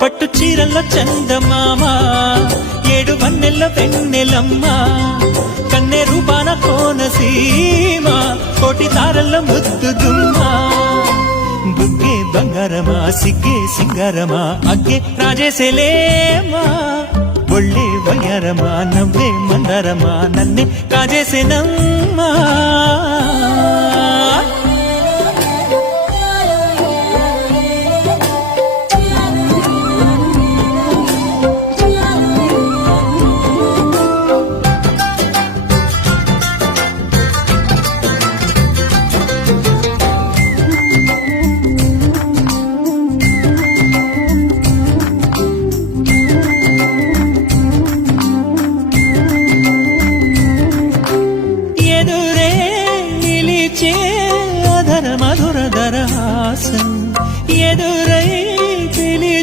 పట్టు చీరల్లో చందమామ ఏడు వన్నెల్ల వెన్నెలమ్మ కన్నె రూపాన కోనసీమ కోటి తారల్లో ముద్దుదుమ్మా బుగ్గే బంగారమా సిగ్గే సింగారమా అగ్గే రాజేసేలేమా ఒళ్ళే వయ్యారమా నవ్వే మందారమా నన్నే కాజేసేనమ్మా